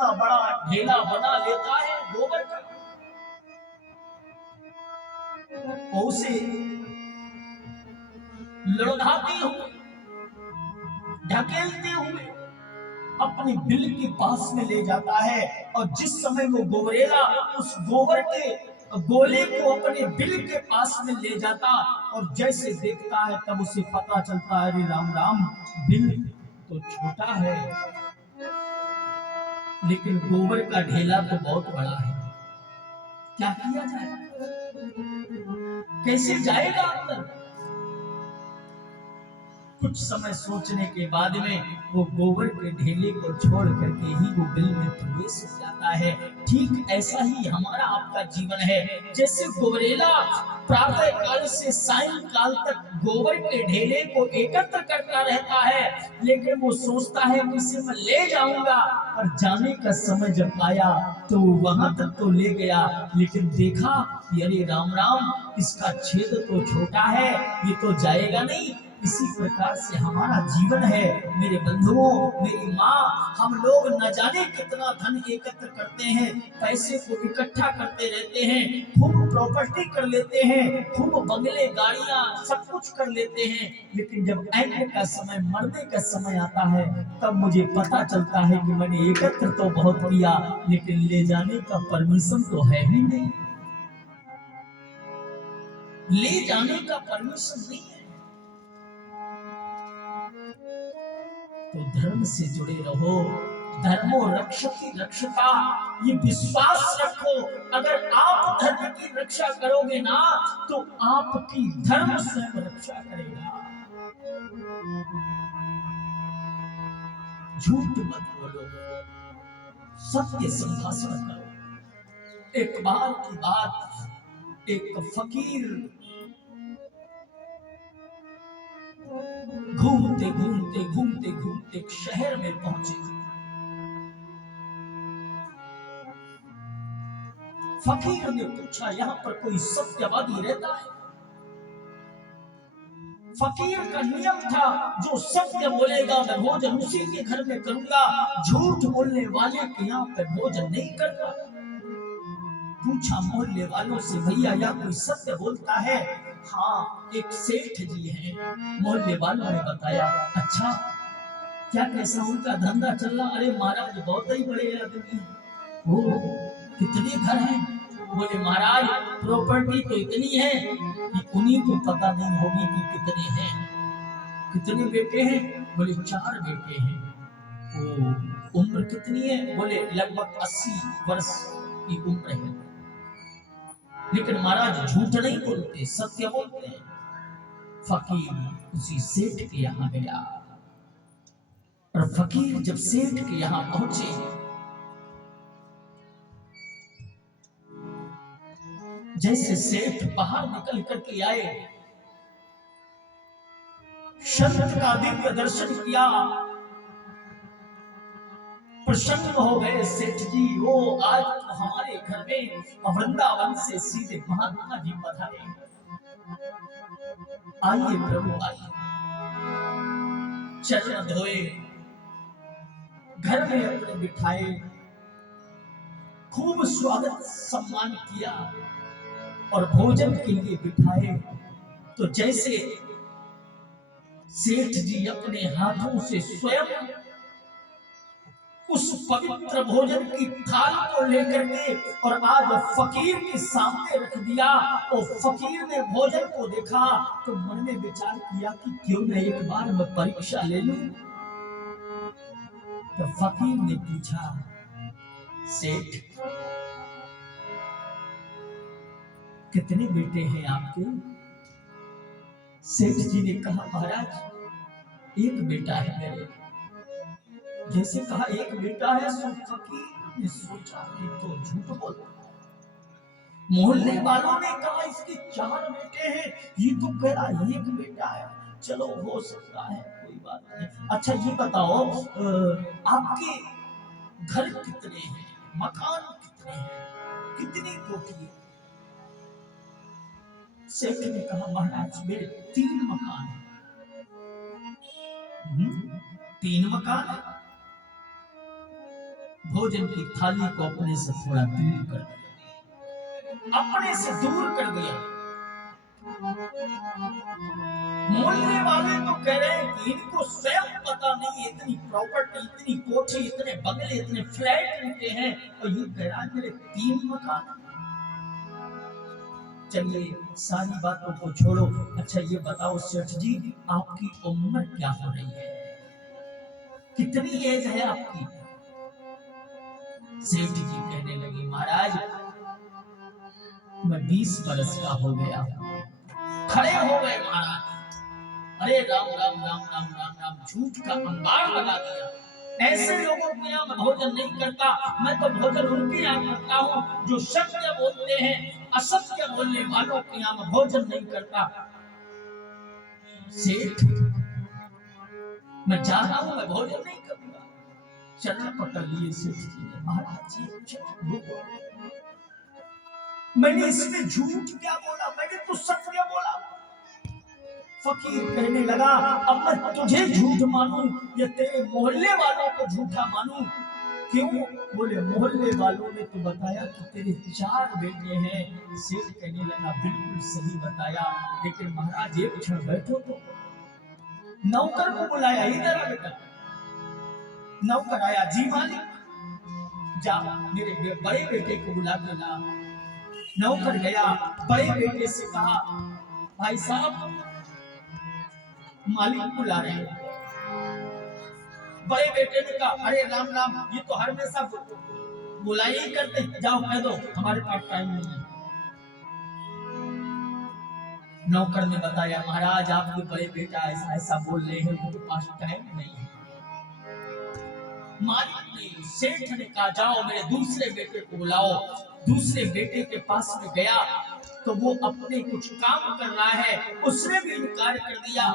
कितना बड़ा ढेला बना लेता है गोबर का, और उसे लुढ़काते हुए, ढकेलते हुए अपने बिल के पास में ले जाता है। और जिस समय वो गोबरेला उस गोबर के गोले को अपने बिल के पास में ले जाता, और जैसे देखता है तब उसे पता चलता है, अरे राम राम, बिल तो छोटा है लेकिन गोबर का ढेला तो बहुत बड़ा है, क्या किया जाए, कैसे जाएगा अंदर। कुछ समय सोचने के बाद में वो गोबर के ढेले को छोड़ करके ही वो बिल में प्रवेश हो जाता है। ठीक ऐसा ही हमारा आपका जीवन है। जैसे गोबरेला प्रातः काल से सायंकाल तक गोबर के ढेले को एकत्र करता रहता है, लेकिन वो सोचता है कि इसे मैं ले जाऊंगा, और जाने का समय जब आया तो वहां तक तो ले गया, लेकिन देखा कि अरे राम राम, इसका छेद तो छोटा है, ये तो जाएगा नहीं। इसी प्रकार से हमारा जीवन है मेरे बंधुओं, मेरी माँ, हम लोग न जाने कितना धन एकत्र करते हैं, पैसे को इकट्ठा करते रहते हैं, खूब प्रॉपर्टी कर लेते हैं, खूब बंगले गाड़ियां सब कुछ कर लेते हैं, लेकिन जब एंड का समय, मरने का समय आता है, तब मुझे पता चलता है कि मैंने एकत्र तो बहुत किया, लेकिन ले जाने का परमिशन तो है ही नहीं, ले जाने का परमिशन नहीं है। तो धर्म से जुड़े रहो, धर्मो रक्षति रक्षता, ये विश्वास रखो, अगर आप धर्म की रक्षा करोगे ना तो आपकी धर्म स्वयं रक्षा करेगा। झूठ मत बोलो, सत्य संभाषण करो। एक बार की बात, एक फकीर घूमते घूमते घूमते घूमते एक शहर में पहुंचे। फकीर ने पूछा, यहाँ पर कोई सत्यवादी रहता है? फकीर का नियम था, जो सत्य बोलेगा मैं भोजन उसी के घर में करूंगा, झूठ बोलने वाले के यहाँ पे भोजन नहीं करता। पूछा मोहल्ले वालों से, भैया यहाँ कोई सत्य बोलता है? हाँ, एक सेठ जी हैं। मोहल्ले वालों ने बताया, अच्छा क्या, कैसा उनका धंधा चल रहा? अरे महाराज बहुत ही बड़े आदमी, ओ कितने घर हैं? बोले महाराज प्रॉपर्टी तो इतनी है कि उन्हीं को पता नहीं होगी कि कितने हैं। कितने बेटे हैं? बोले 4 बेटे हैं। ओ उम्र कितनी है? बोले लगभग 80 वर्ष की उम्र है। लेकिन महाराज झूठ नहीं बोलते, सत्य बोलते हैं। फकीर उसी सेठ के यहाँ गया, और फकीर जब सेठ के यहाँ पहुंचे, जैसे सेठ बाहर निकल करके आए, संत का दिव्य दर्शन किया, प्रसन्न हो गए सेठ जी। वो आज तो हमारे घर में वृंदावन से सीधे महात्मा जी पधारे, आइए प्रभु आइए। चरण धोए, घर में अपने बिठाए, खूब स्वागत सम्मान किया, और भोजन के लिए बिठाए। तो जैसे सेठ जी अपने हाथों से स्वयं उस पवित्र भोजन की थाल को लेकर के और आज फकीर के सामने रख दिया, तो फकीर ने भोजन को देखा तो मन में विचार किया कि क्यों न एक बार मैं परीक्षा ले लूं। तो फकीर ने पूछा, सेठ कितने बेटे हैं आपके? सेठ जी ने कहा, महाराज एक बेटा है मेरे। जैसे कहा एक बेटा है, सो फकीर ने सोचा कि तो झूठ बोलता है। मोहल्ले वालों ने कहा इसके 4 बेटे हैं, ये तो कह रहा एक बेटा है। चलो हो सकता है, कोई बात नहीं। अच्छा ये बताओ, आपके घर कितने हैं, मकान कितने हैं, कितनी कोठी? सेठ ने कहा, महाराज मेरे 3 मकान हैं। 3 मकान है? भोजन की थाली को अपने से थोड़ा दूर कर दिया, अपने से दूर कर दिया। मोहल्ले वाले तो कह रहे हैं कि इनको स्वयं पता नहीं, इतनी प्रॉपर्टी, इतनी कोठी, इतने बंगले, इतने फ्लैट इनके हैं, और ये कह रहा है मेरे 3 मकान। चलिए सारी बातों को छोड़ो, अच्छा ये बताओ सेठ जी, आपकी उम्र क्या हो रही है, कितनी एज है आपकी? सेठ जी कहने लगे महाराज मैं 20 बरस का हो गया। खड़े हो गए महाराज, अरे राम राम राम राम राम राम, झूठ का अंबार लगा दिया। ऐसे लोगों के यहाँ भोजन नहीं करता, मैं तो भोजन उनके यहाँ करता हूँ जो सत्य बोलते हैं, असत्य बोलने वालों के यहाँ भोजन नहीं करता। सेठ मैं जा रहा हूँ, मैं भोजन नहीं करूंगा। चरण पकड़ लिए सेठ जी ने, महाराज जी मैंने इसमें झूठ क्या बोला, मैंने तो सत्य बोला। फकीर कहने लगा अब मैं तुझे झूठ मानूं या तेरे मोहल्ले वालों को झूठा मानूं? क्यों? बोले मोहल्ले वालों ने तो बताया कि तेरे 4 बेटे हैं। सेठ कहने लगा बिल्कुल सही बताया, लेकिन महाराज एक क्षण बैठो तो। नौकर को बुलाया, इधर आ बेटा। नौकर आया, जी मालिक जा मेरे बड़े बेटे को बुला के ला। नौकर गया, बड़े बेटे से कहा भाई साहब मालिक बुला रहे हैं। बड़े बेटे ने कहा अरे राम राम, ये तो हमेशा बुलाई ही करते, जाओ कह दो हमारे पास टाइम नहीं है। नौकर ने बताया महाराज आपके बड़े बेटा ऐसा ऐसा बोल रहे हैं, उनके पास टाइम नहीं है। मालिक ने, सेठ ने कहा जाओ मेरे दूसरे बेटे को बुलाओ। दूसरे बेटे के पास में गया तो वो अपने कुछ काम कर रहा है, उसने भी इनकार कर दिया।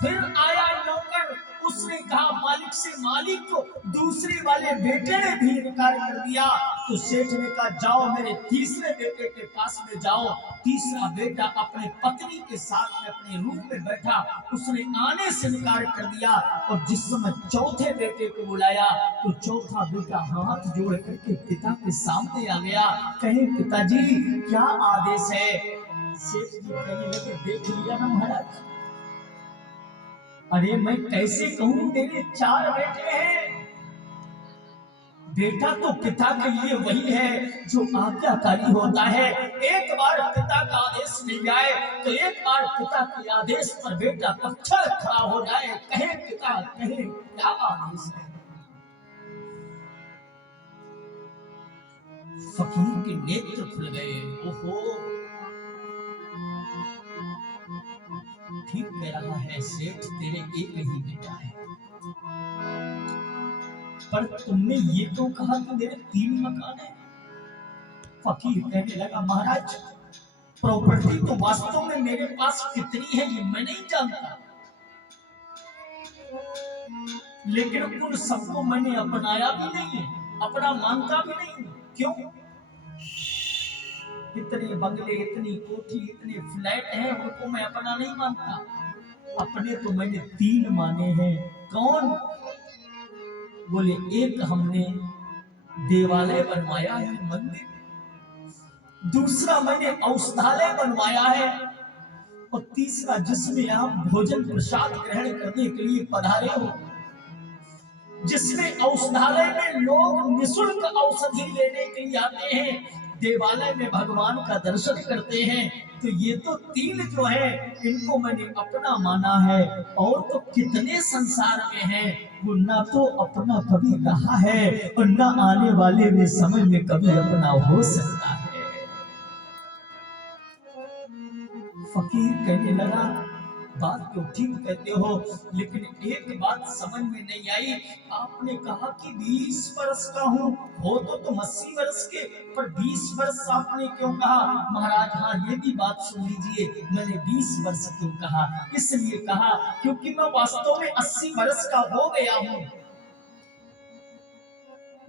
फिर आया नौकर, उसने कहा मालिक से, मालिक को दूसरे वाले बेटे ने भी इनकार कर दिया। तो सेठ ने कहा जाओ मेरे तीसरे बेटे के पास में जाओ। तीसरा बेटा अपने पत्नी के साथ में अपने रूम में बैठा, उसने आने से इनकार कर दिया। और जिस समय चौथे बेटे को बुलाया तो चौथा बेटा हाथ जोड़ करके पिता के सामने आ गया, कहे पिताजी क्या आदेश है? सेठ जी कहने लगे देख लिया ना महाराज, अरे मैं कैसे कहूं मेरे 4 बेटे हैं। बेटा तो पिता के लिए वही है जो आज्ञाकारी होता है। एक बार पिता का आदेश मिल जाए तो एक बार पिता के आदेश पर बेटा पत्थर खड़ा हो जाए, कहे पिता कहे क्या आदेश है। फकीर के नेत्र खुल गए, ओहो ठीक कह रहा है सेठ, तेरे एक ही बेटा है, पर तुमने ये तो कहा कि मेरे 3 मकान है। फकीर कहने लगा महाराज प्रॉपर्टी तो वास्तव में मेरे पास कितनी है ये मैं नहीं जानता, लेकिन उन सबको मैंने अपनाया भी नहीं है, अपना मानता भी नहीं। क्यों? इतने बंगले, इतनी कोठी, इतने फ्लैट हैं, उनको मैं अपना नहीं मानता। अपने तो मैंने 3 माने हैं। कौन? बोले एक हमने देवालय बनवाया है, मंदिर, दूसरा मैंने औषधालय बनवाया है, और तीसरा जिसमें आप भोजन प्रसाद ग्रहण करने के लिए पधारे हो, जिसमें औषधालय में लोग निःशुल्क औषधि लेने के लिए आते हैं, देवालय में भगवान का दर्शन करते हैं। तो ये तो 3 जो है इनको मैंने अपना माना है। और तो कितने संसार में हैं वो ना तो अपना कभी रहा है और ना आने वाले में समय में कभी अपना हो सकता है। फकीर कहने लगा बात तो ठीक कहते हो, लेकिन एक बात समझ में नहीं आई। आपने कहा कि 20 वर्ष का हूँ, हो तो तुम 80 वर्ष के, पर 20 वर्ष आपने क्यों कहा? महाराज हाँ ये भी बात सुन लीजिए, मैंने 20 वर्ष क्यों कहा? इसलिए कहा क्योंकि मैं वास्तव में 80 वर्ष का हो गया हूँ।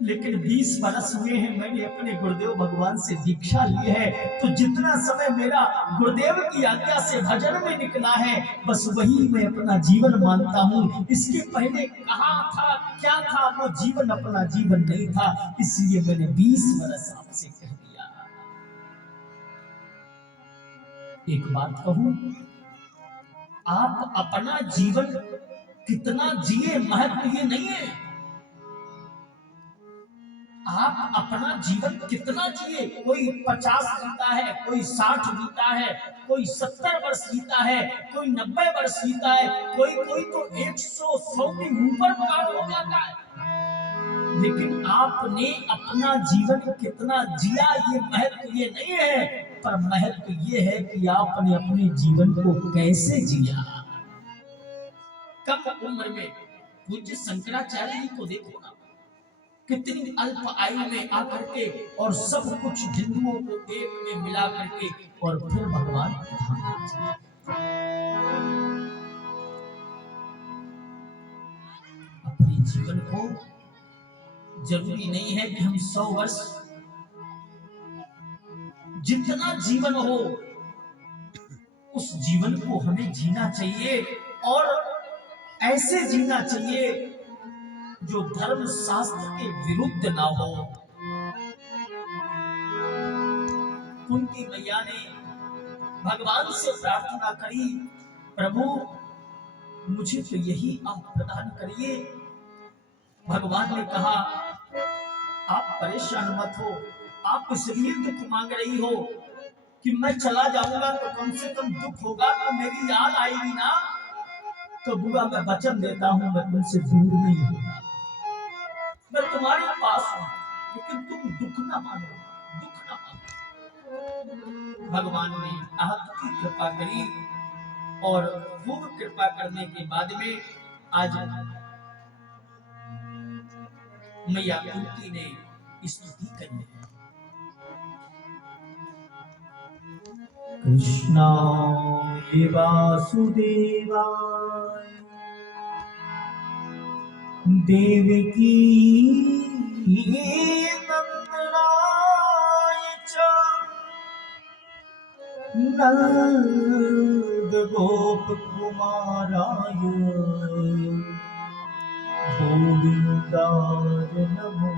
लेकिन 20 बरस हुए हैं मैंने अपने गुरुदेव भगवान से दीक्षा ली है, तो जितना समय मेरा गुरुदेव की आज्ञा से भजन में निकला है बस वही मैं अपना जीवन मानता हूँ। इसके पहले कहाँ था क्या था वो जीवन अपना जीवन नहीं था, इसलिए मैंने 20 बरस आपसे कह दिया। एक बात कहूं, आप अपना जीवन कितना जिए महत्व ये नहीं है, आप अपना जीवन कितना जिए। कोई 50 जीता है, कोई 60 जीता है, कोई 70 वर्ष जीता है, कोई 90 वर्ष जीता है, कोई कोई तो 100 के ऊपर पार हो जाता है। लेकिन आपने अपना जीवन कितना जिया ये महत्व ये नहीं है, पर महत्व ये है कि आपने अपने जीवन को कैसे जिया। कम उम्र में पूज्य शंकराचार्य जी को देखो ना, कितनी अल्प आयु में आकर के और सब कुछ हिंदुओं को एक में मिला करके और फिर भगवान अपने जीवन को, जरूरी नहीं है कि हम 100 वर्ष, जितना जीवन हो उस जीवन को हमें जीना चाहिए और ऐसे जीना चाहिए जो धर्म शास्त्र के विरुद्ध ना हो। कुंती मैया ने भगवान से प्रार्थना करी, प्रभु मुझे तो यही आप प्रदान करिए। भगवान ने कहा आप परेशान मत हो, आप इसलिए दुख मांग रही हो कि मैं चला जाऊंगा तो कम से कम दुख होगा तो मेरी याद आएगी ना। तो बुआ मैं वचन देता हूं मैं तुमसे दूर नहीं होगा, मैं तुम्हारे पास हूं, लेकिन तुम दुख ना मानो, दुख ना मानो। भगवान ने आहत की कृपा करी और खूब कृपा करने के बाद में आज मैया कुंती ने स्तुति करी। कृष्णाय वासुदेवाय देवकी नंदनाय च नंद गोप कुमाराय गोविंदाय नमो।